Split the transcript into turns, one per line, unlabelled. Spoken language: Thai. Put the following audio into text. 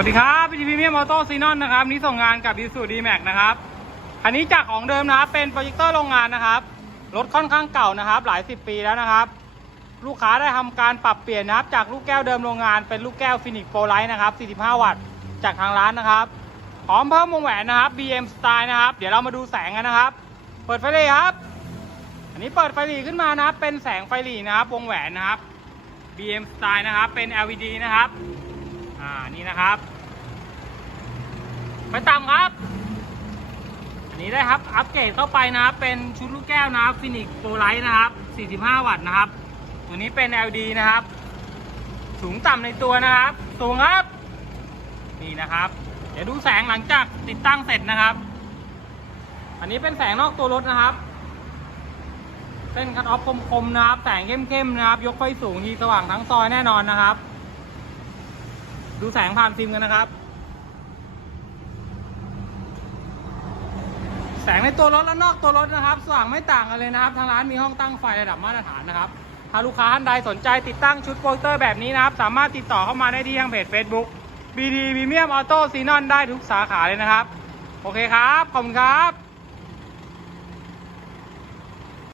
วัสดีครับพีทีพีเมียมออโต้ซีนอนนะครับนี่ส่งงานกับดีสูดีแม็กนะครับคันนี้จากของเดิมนะครับเป็นโปรเจคเตอร์โรงงานนะครับรถค่อนข้างเก่านะครับ หลายสิบปีแล้วนะครับ ลูกค้าได้ทำการปรับเปลี่ยนนะครับ จากลูกแก้วเดิมโรงงานเป็นลูกแก้วฟินิกโปรไลท์นะครับ 45 วัตต์จากทางร้านนะครับพร้อมเพิ่มวงแหวนนะครับ BM Style นะครับ เดี๋ยวเรามาดูแสงกันนะครับ เปิดไฟเลยครับ อันนี้เปิดไฟหลีขึ้นมานะครับ เป็นแสงไฟหลีนะครับ วงแหวนนะครับ BM Style นะครับ เป็น LED นะครับ อ่า นี่นะครับ ไปต่ำครับ อันนี้ได้ครับ อัปเกรดเข้าไปนะครับ เป็นชุดลูกแก้วนะครับฟินิกโปรไลท์นะครับ 45 วัตต์นะครับ ตัวนี้เป็น LED นะครับ สูงต่ำในตัวนะครับ สูงครับ นี่นะครับ เดี๋ยวดูแสงหลังจากติดตั้งเสร็จนะครับ อันนี้เป็นแสงนอกตัวรถนะครับเส้นคัทออฟคมๆนะครับ แสงเข้มๆนะครับ ยกไฟสูงทีสว่างทั้งซอยแน่นอนนะครับ ดูแสงผ่านฟิล์มกันนะครับ แสงในตัวรถและนอกตัวรถนะครับ สว่างไม่ต่างกันเลยนะครับ ทางร้านมีห้องตั้งไฟระดับมาตรฐานนะครับ ถ้าลูกค้าท่านใดสนใจติดตั้งชุดโปรเตอร์แบบนี้นะครับ สามารถติดต่อเข้ามาได้ที่ทางเพจ Facebook BD Premium Auto Xenon ได้ทุกสาขาเลยนะครับ โอเคครับ ขอบคุณครับ